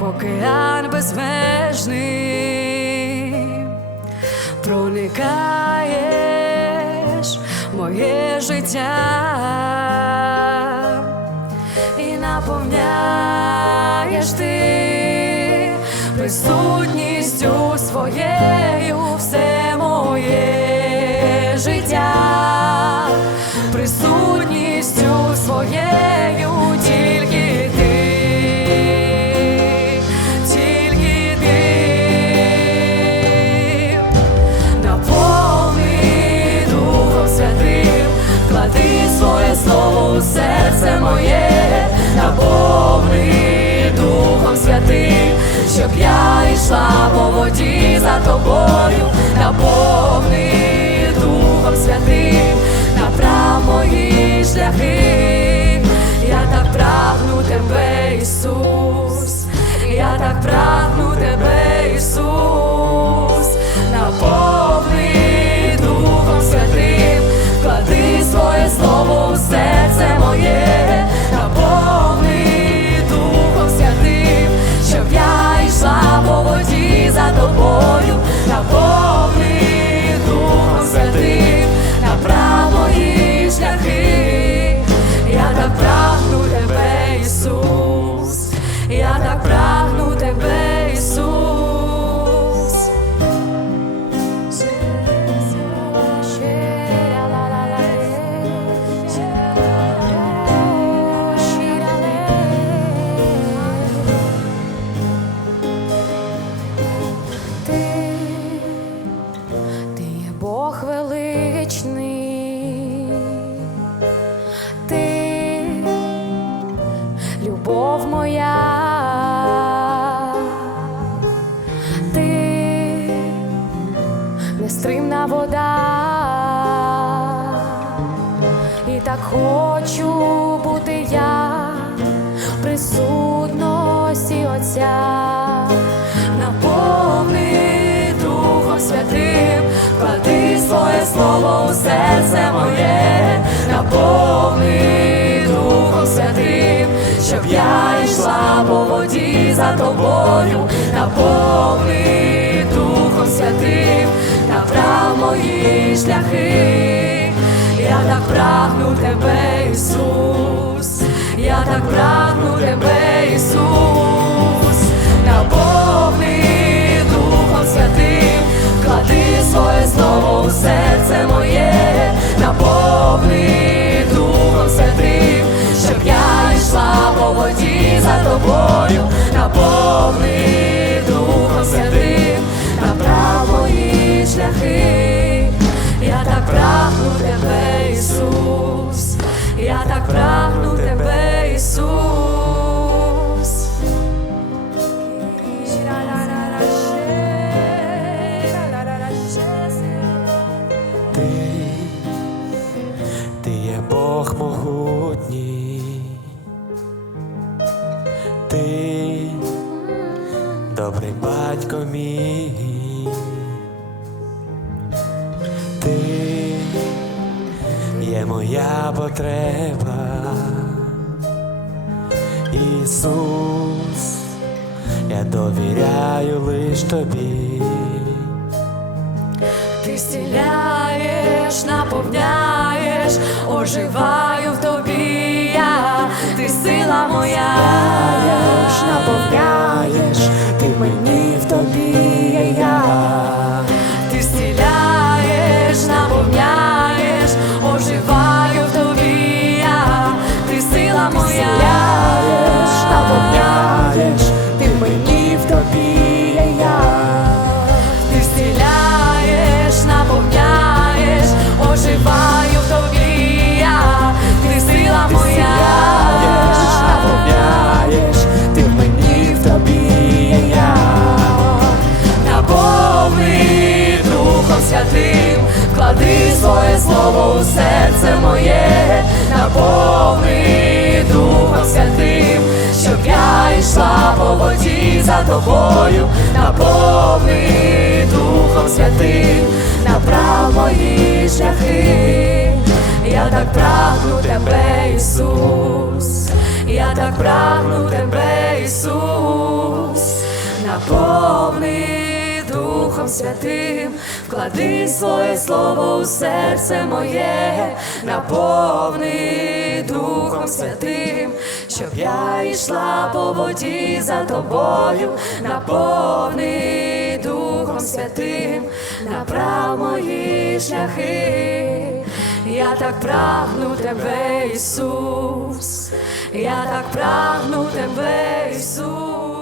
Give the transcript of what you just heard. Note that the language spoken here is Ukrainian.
океан безмежний, проникаєш моє життя і наповняєш ти присутністю своєю все моє життя, присутністю своє слово у серце моє, наповни Духом Святим, щоб я йшла по воді за тобою, наповни Духом Святим, направ мої шляхи, я так прагну тебе, Ісус, я так прагну вода, і так хочу бути я в присутності Отця, наповни Духом Святим, клади своє слово у серце моє, наповни Духом Святим, щоб я йшла по воді за тобою, наповни Духом Святим, мої шляхи, я так прагну тебе, Ісус, я так прагну ти добрий батько мій, ти є моя потреба, Ісус, я довіряю лиш тобі. Ти зціляєш, наповняєш, оживаю в тобі ти сила моя, Наповняєш, ти мені Святим, своє слово у серце моє, наповни Духом Святим, щоб я йшла по воді за тобою, наповни Духом Святим, направ мої шляхи, Я так прагну тебе, Ісус, я так прагну тебе, Духом Святим, вклади своє слово у серце моє, наповни Духом Святим, щоб я йшла по воді за тобою, наповни Духом Святим, направ мої шляхи. Я так прагну тебе, Ісус, я так прагну тебе, Ісус.